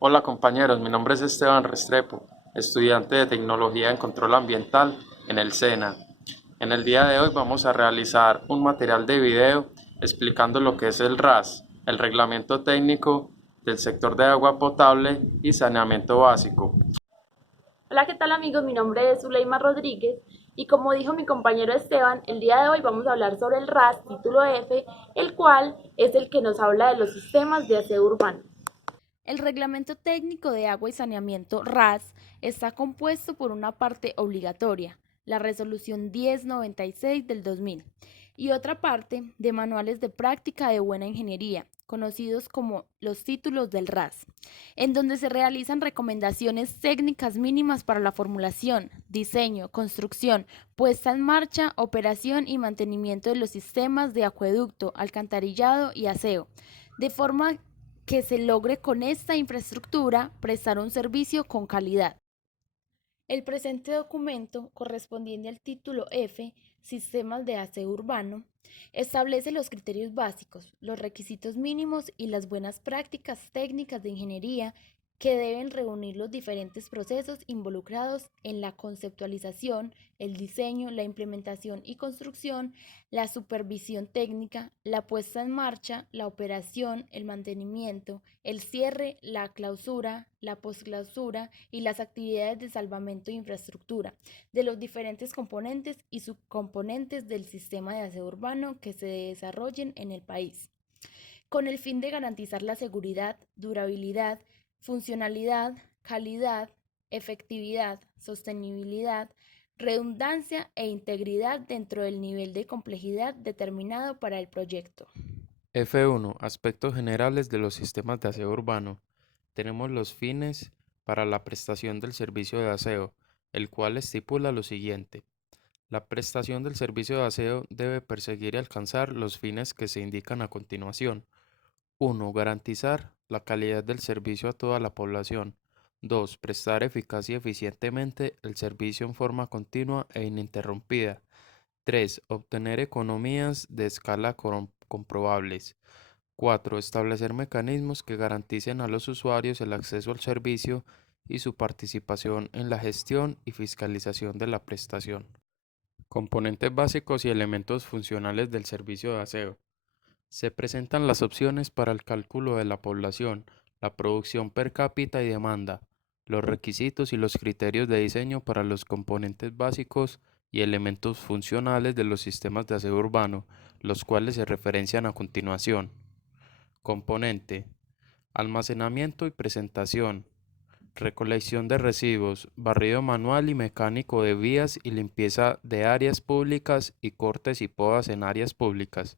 Hola compañeros, mi nombre es Esteban Restrepo, estudiante de Tecnología en Control Ambiental en el SENA. En el día de hoy vamos a realizar un material de video explicando lo que es el RAS, el Reglamento Técnico del Sector de Agua Potable y Saneamiento Básico. Hola, ¿qué tal amigos? Mi nombre es Zuleima Rodríguez y como dijo mi compañero Esteban, el día de hoy vamos a hablar sobre el RAS título F, el cual es el que nos habla de los sistemas de aseo urbano. El Reglamento Técnico de Agua y Saneamiento RAS está compuesto por una parte obligatoria, la Resolución 1096 del 2000, y otra parte de manuales de práctica de buena ingeniería, conocidos como los títulos del RAS, en donde se realizan recomendaciones técnicas mínimas para la formulación, diseño, construcción, puesta en marcha, operación y mantenimiento de los sistemas de acueducto, alcantarillado y aseo, de forma que se logre con esta infraestructura prestar un servicio con calidad. El presente documento, correspondiente al título F, Sistemas de aseo urbano, establece los criterios básicos, los requisitos mínimos y las buenas prácticas técnicas de ingeniería que deben reunir los diferentes procesos involucrados en la conceptualización, el diseño, la implementación y construcción, la supervisión técnica, la puesta en marcha, la operación, el mantenimiento, el cierre, la clausura, la posclausura y las actividades de salvamento de infraestructura de los diferentes componentes y subcomponentes del sistema de aseo urbano que se desarrollen en el país, con el fin de garantizar la seguridad, durabilidad, funcionalidad, calidad, efectividad, sostenibilidad, redundancia e integridad dentro del nivel de complejidad determinado para el proyecto. F1. Aspectos generales de los sistemas de aseo urbano. Tenemos los fines para la prestación del servicio de aseo, el cual estipula lo siguiente. La prestación del servicio de aseo debe perseguir y alcanzar los fines que se indican a continuación. 1. Garantizar la calidad del servicio a toda la población. 2. Prestar eficaz y eficientemente el servicio en forma continua e ininterrumpida. 3. Obtener economías de escala comprobables. 4. Establecer mecanismos que garanticen a los usuarios el acceso al servicio y su participación en la gestión y fiscalización de la prestación. Componentes básicos y elementos funcionales del servicio de aseo. Se presentan las opciones para el cálculo de la población, la producción per cápita y demanda, los requisitos y los criterios de diseño para los componentes básicos y elementos funcionales de los sistemas de aseo urbano, los cuales se referencian a continuación. Componente: almacenamiento y presentación, recolección de residuos, barrido manual y mecánico de vías y limpieza de áreas públicas y cortes y podas en áreas públicas,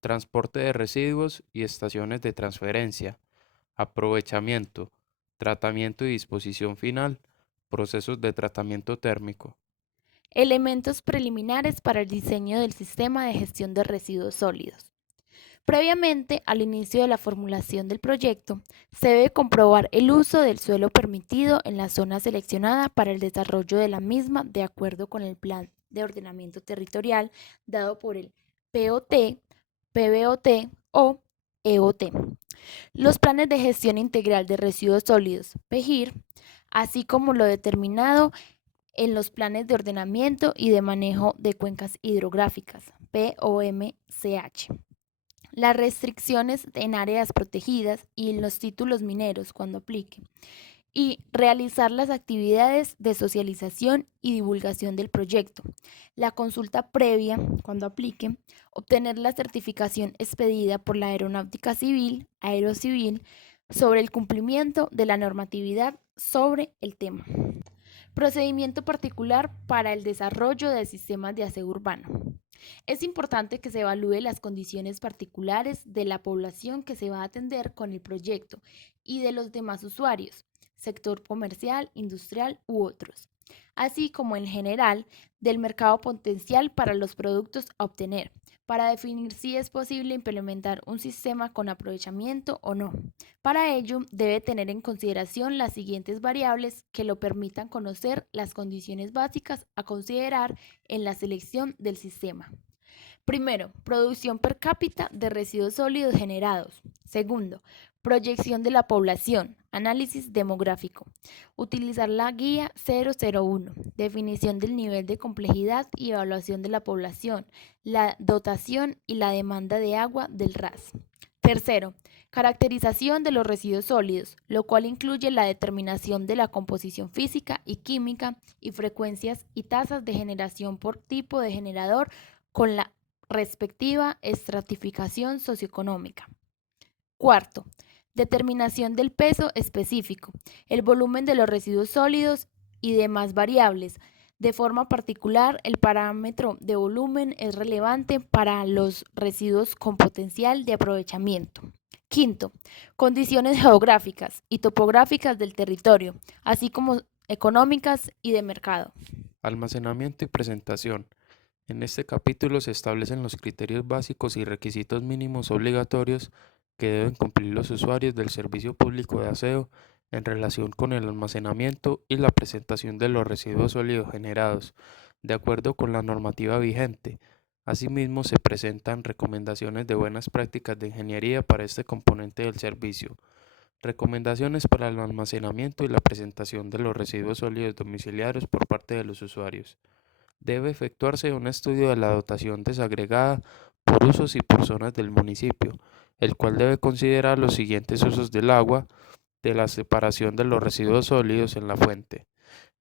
transporte de residuos y estaciones de transferencia, aprovechamiento, tratamiento y disposición final, procesos de tratamiento térmico. Elementos preliminares para el diseño del sistema de gestión de residuos sólidos. Previamente al inicio de la formulación del proyecto, se debe comprobar el uso del suelo permitido en la zona seleccionada para el desarrollo de la misma de acuerdo con el Plan de Ordenamiento Territorial dado por el POT, PBOT o EOT. Los planes de gestión integral de residuos sólidos, PEGIR, así como lo determinado en los planes de ordenamiento y de manejo de cuencas hidrográficas, POMCH. Las restricciones en áreas protegidas y en los títulos mineros cuando aplique. Y realizar las actividades de socialización y divulgación del proyecto. La consulta previa cuando aplique. Obtener la certificación expedida por la Aeronáutica Civil, Aerocivil, sobre el cumplimiento de la normatividad sobre el tema. Procedimiento particular para el desarrollo de sistemas de aseo urbano. Es importante que se evalúe las condiciones particulares de la población que se va a atender con el proyecto y de los demás usuarios, sector comercial, industrial u otros, así como en general del mercado potencial para los productos a obtener, para definir si es posible implementar un sistema con aprovechamiento o no. Para ello, debe tener en consideración las siguientes variables que lo permitan conocer las condiciones básicas a considerar en la selección del sistema. Primero, producción per cápita de residuos sólidos generados. Segundo, Proyección de la población. Análisis demográfico. Utilizar la guía 001. Definición del nivel de complejidad y evaluación de la población, la dotación y la demanda de agua del RAS. Tercero, caracterización de los residuos sólidos, lo cual incluye la determinación de la composición física y química y frecuencias y tasas de generación por tipo de generador con la respectiva estratificación socioeconómica. Cuarto, determinación del peso específico, el volumen de los residuos sólidos y demás variables. De forma particular, el parámetro de volumen es relevante para los residuos con potencial de aprovechamiento. Quinto, condiciones geográficas y topográficas del territorio, así como económicas y de mercado. Almacenamiento y presentación. En este capítulo se establecen los criterios básicos y requisitos mínimos obligatorios que deben cumplir los usuarios del servicio público de aseo en relación con el almacenamiento y la presentación de los residuos sólidos generados, de acuerdo con la normativa vigente. Asimismo, se presentan recomendaciones de buenas prácticas de ingeniería para este componente del servicio. Recomendaciones para el almacenamiento y la presentación de los residuos sólidos domiciliarios por parte de los usuarios. Debe efectuarse un estudio de la dotación desagregada por usos y por zonas del municipio, el cual debe considerar los siguientes usos del agua, de la separación de los residuos sólidos en la fuente.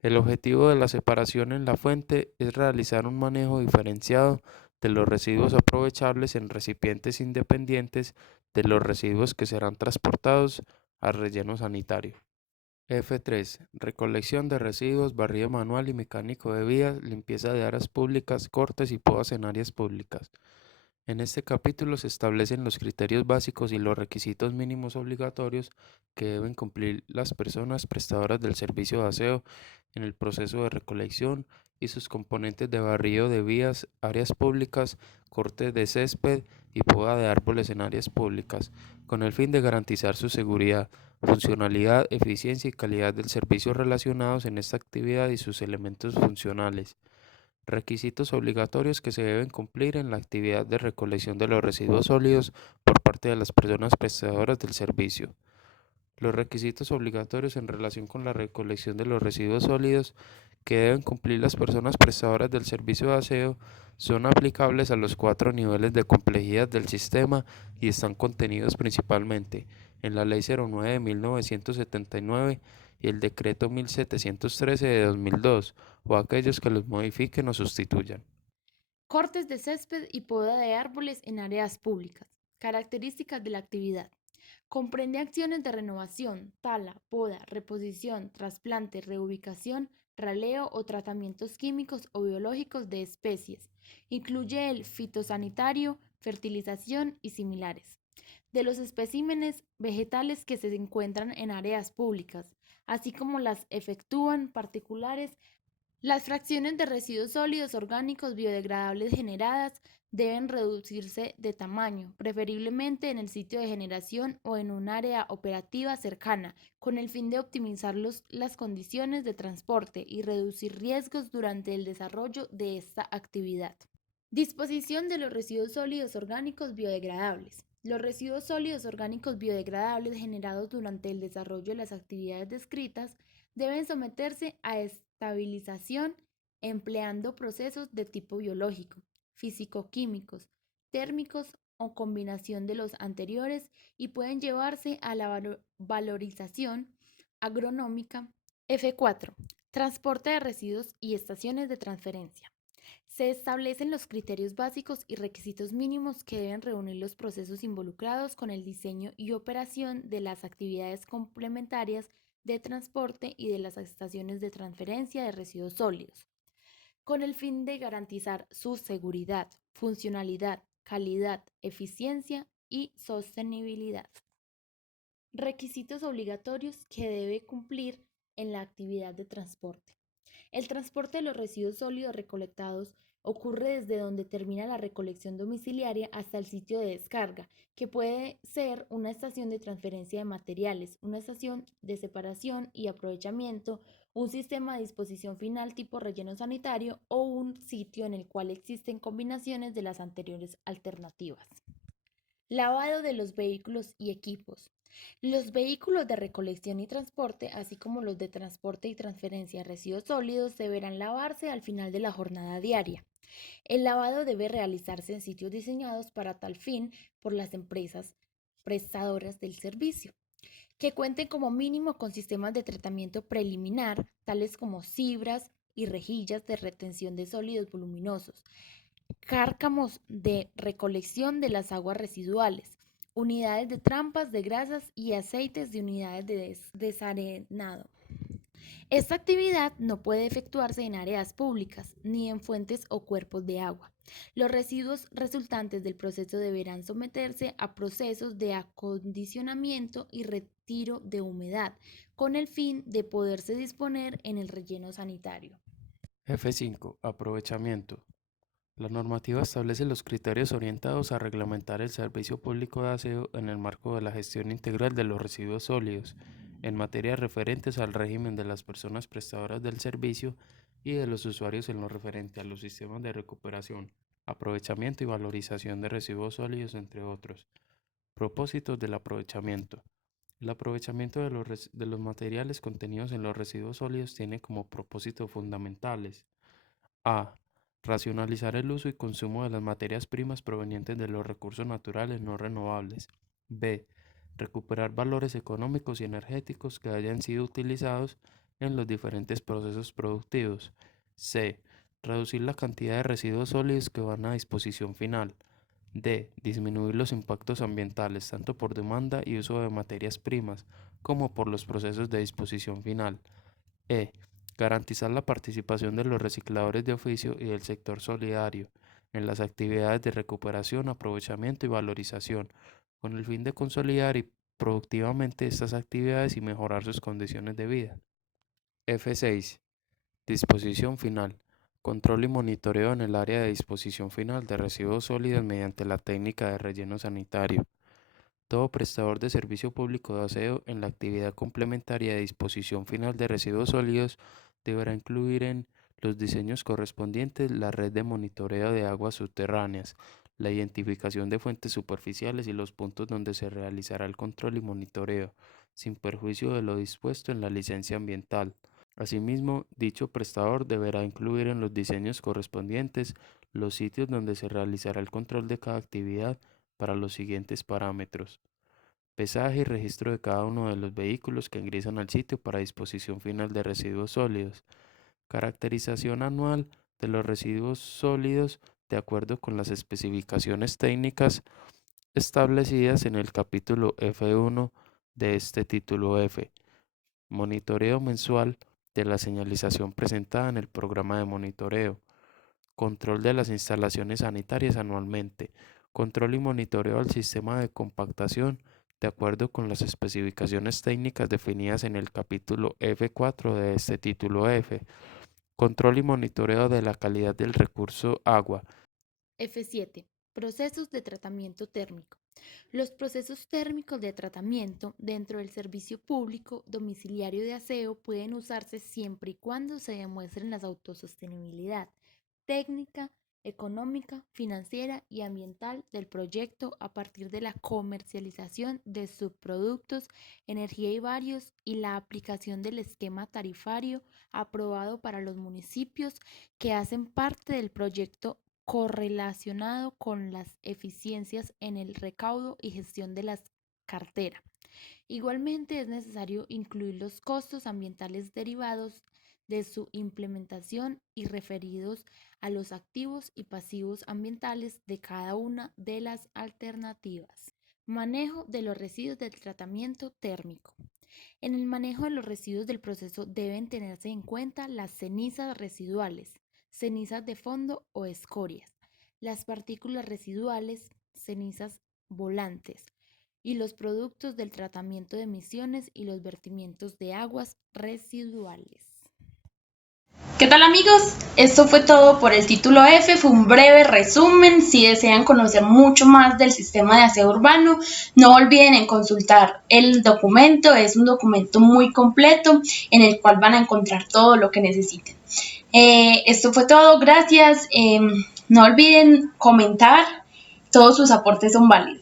El objetivo de la separación en la fuente es realizar un manejo diferenciado de los residuos aprovechables en recipientes independientes de los residuos que serán transportados al relleno sanitario. F3. Recolección de residuos, barrido manual y mecánico de vías, limpieza de áreas públicas, cortes y podas en áreas públicas. En este capítulo se establecen los criterios básicos y los requisitos mínimos obligatorios que deben cumplir las personas prestadoras del servicio de aseo en el proceso de recolección y sus componentes de barrido de vías, áreas públicas, corte de césped y poda de árboles en áreas públicas, con el fin de garantizar su seguridad, funcionalidad, eficiencia y calidad del servicio relacionados en esta actividad y sus elementos funcionales. Requisitos obligatorios que se deben cumplir en la actividad de recolección de los residuos sólidos por parte de las personas prestadoras del servicio. Los requisitos obligatorios en relación con la recolección de los residuos sólidos que deben cumplir las personas prestadoras del servicio de aseo son aplicables a los 4 niveles de complejidad del sistema y están contenidos principalmente en la Ley 09 de 1979 y el Decreto 1713 de 2002 o aquellos que los modifiquen o sustituyan. Cortes de césped y poda de árboles en áreas públicas. Características de la actividad. Comprende acciones de renovación, tala, poda, reposición, trasplante, reubicación, raleo o tratamientos químicos o biológicos de especies. Incluye el fitosanitario, fertilización y similares. De los especímenes vegetales que se encuentran en áreas públicas, así como las efectúan particulares. Las fracciones de residuos sólidos orgánicos biodegradables generadas deben reducirse de tamaño, preferiblemente en el sitio de generación o en un área operativa cercana, con el fin de optimizar las condiciones de transporte y reducir riesgos durante el desarrollo de esta actividad. Disposición de los residuos sólidos orgánicos biodegradables. Los residuos sólidos orgánicos biodegradables generados durante el desarrollo de las actividades descritas deben someterse a estabilización empleando procesos de tipo biológico, físico-químicos, térmicos o combinación de los anteriores y pueden llevarse a la valorización agronómica. F4. Transporte de residuos y estaciones de transferencia. Se establecen los criterios básicos y requisitos mínimos que deben reunir los procesos involucrados con el diseño y operación de las actividades complementarias de transporte y de las estaciones de transferencia de residuos sólidos, con el fin de garantizar su seguridad, funcionalidad, calidad, eficiencia y sostenibilidad. Requisitos obligatorios que debe cumplir en la actividad de transporte. El transporte de los residuos sólidos recolectados ocurre desde donde termina la recolección domiciliaria hasta el sitio de descarga, que puede ser una estación de transferencia de materiales, una estación de separación y aprovechamiento, un sistema de disposición final tipo relleno sanitario o un sitio en el cual existen combinaciones de las anteriores alternativas. Lavado de los vehículos y equipos. Los vehículos de recolección y transporte, así como los de transporte y transferencia de residuos sólidos, deberán lavarse al final de la jornada diaria. El lavado debe realizarse en sitios diseñados para tal fin por las empresas prestadoras del servicio, que cuenten como mínimo con sistemas de tratamiento preliminar, tales como cibras y rejillas de retención de sólidos voluminosos, cárcamos de recolección de las aguas residuales, unidades de trampas de grasas y aceites de unidades de desarenado. Esta actividad no puede efectuarse en áreas públicas ni en fuentes o cuerpos de agua. Los residuos resultantes del proceso deberán someterse a procesos de acondicionamiento y retiro de humedad, con el fin de poderse disponer en el relleno sanitario. F5. Aprovechamiento. La normativa establece los criterios orientados a reglamentar el servicio público de aseo en el marco de la gestión integral de los residuos sólidos, en materias referentes al régimen de las personas prestadoras del servicio y de los usuarios en lo referente a los sistemas de recuperación, aprovechamiento y valorización de residuos sólidos, entre otros. Propósitos del aprovechamiento. El aprovechamiento de los materiales contenidos en los residuos sólidos tiene como propósitos fundamentales: a. Racionalizar el uso y consumo de las materias primas provenientes de los recursos naturales no renovables. B. Recuperar valores económicos y energéticos que hayan sido utilizados en los diferentes procesos productivos. C. Reducir la cantidad de residuos sólidos que van a disposición final. D. Disminuir los impactos ambientales, tanto por demanda y uso de materias primas, como por los procesos de disposición final. E. Garantizar la participación de los recicladores de oficio y del sector solidario en las actividades de recuperación, aprovechamiento y valorización, con el fin de consolidar y productivamente estas actividades y mejorar sus condiciones de vida. F6. Disposición final. Control y monitoreo en el área de disposición final de residuos sólidos mediante la técnica de relleno sanitario. Todo prestador de servicio público de aseo en la actividad complementaria de disposición final de residuos sólidos deberá incluir en los diseños correspondientes la red de monitoreo de aguas subterráneas, la identificación de fuentes superficiales y los puntos donde se realizará el control y monitoreo, sin perjuicio de lo dispuesto en la licencia ambiental. Asimismo, dicho prestador deberá incluir en los diseños correspondientes los sitios donde se realizará el control de cada actividad para los siguientes parámetros: pesaje y registro de cada uno de los vehículos que ingresan al sitio para disposición final de residuos sólidos, caracterización anual de los residuos sólidos de acuerdo con las especificaciones técnicas establecidas en el capítulo F1 de este título F, monitoreo mensual de la señalización presentada en el programa de monitoreo, control de las instalaciones sanitarias anualmente, control y monitoreo al sistema de compactación de acuerdo con las especificaciones técnicas definidas en el capítulo F4 de este título F, control y monitoreo de la calidad del recurso agua. F7. Procesos de tratamiento térmico. Los procesos térmicos de tratamiento dentro del servicio público domiciliario de aseo pueden usarse siempre y cuando se demuestren la autosostenibilidad técnica, económica, financiera y ambiental del proyecto a partir de la comercialización de subproductos, energía y varios y la aplicación del esquema tarifario aprobado para los municipios que hacen parte del proyecto correlacionado con las eficiencias en el recaudo y gestión de las carteras. Igualmente es necesario incluir los costos ambientales derivados de su implementación y referidos a los activos y pasivos ambientales de cada una de las alternativas. Manejo de los residuos del tratamiento térmico. En el manejo de los residuos del proceso deben tenerse en cuenta las cenizas residuales, cenizas de fondo o escorias, las partículas residuales, cenizas volantes, y los productos del tratamiento de emisiones y los vertimientos de aguas residuales. ¿Qué tal, amigos? Esto fue todo por el título F, fue un breve resumen. Si desean conocer mucho más del sistema de aseo urbano, no olviden en consultar el documento. Es un documento muy completo en el cual van a encontrar todo lo que necesiten. Esto fue todo, gracias. No olviden comentar, todos sus aportes son válidos.